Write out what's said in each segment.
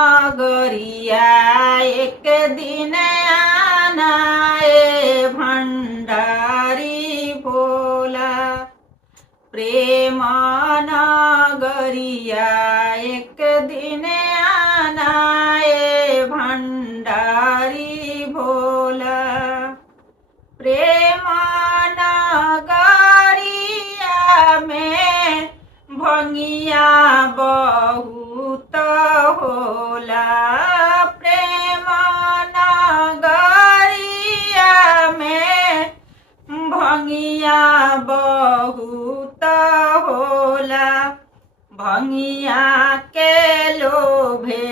नगरिया एक दिन आना भंडारी भोला। प्रेम नगरिया एक दिन आना भंडारी भोला। प्रेम नगरिया में भंगिया बहुत होला। प्रेम नगरिया में भंगिया बहुत होला। भंगिया के लोभे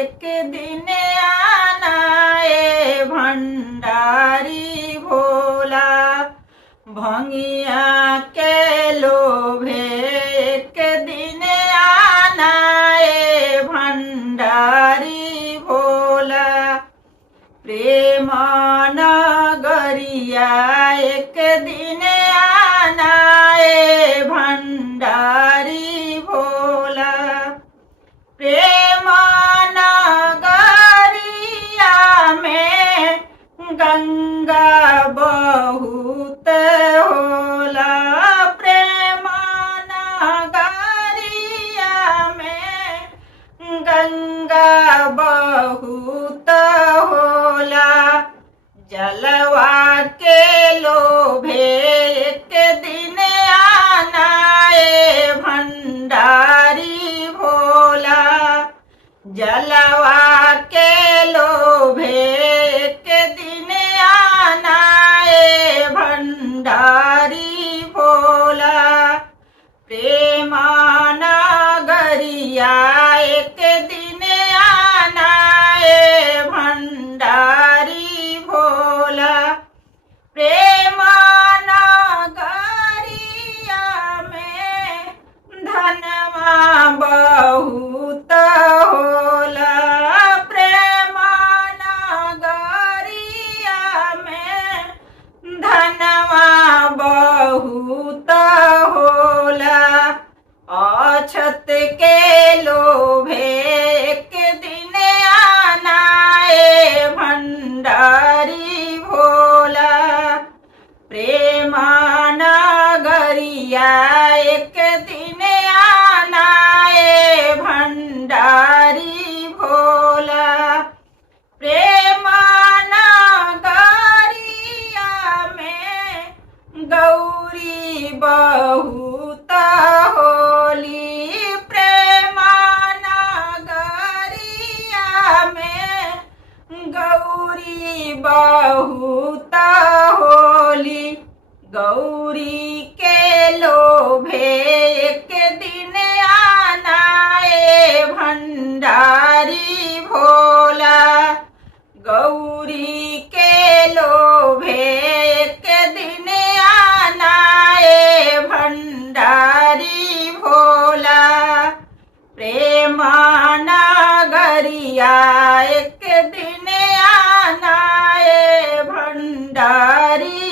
एक दिन आना भंडारी भोला। भंगिया के लोभे एक दिन आना भंडारी भोला। प्रेम नगरिया एक दिन आना भंडारी भोला। प्रेम नगरिया में गंगा बहुत होला। प्रेम नगरिया में गंगा बहुत होला। जलवा के लोभे एक दिन आना भंडारी भोला। जलवा के लोभे एक दिन आना भंडारी भोला। प्रेम नगरिया एक दिन आना भंडारी भोला। प्रेम नगरिया में धनवा बहुत होला। प्रेम नगरिया में धनवा बहुत होला। अछत के लोभे एक दिन आना भंडारी भोला। प्रेम नगरिया एक दिन आना भंडारी भोला। प्रेम नगरिया में गौरी बहुत होली। प्रेम नगरिया में गौरी बहुत होली। गौरी के लोभे एक दिन आना भंडारी भोला। गौरी के लोभे एक दिन आना भंडारी भोला। प्रेम नगरिया एक दिन आना भंडारी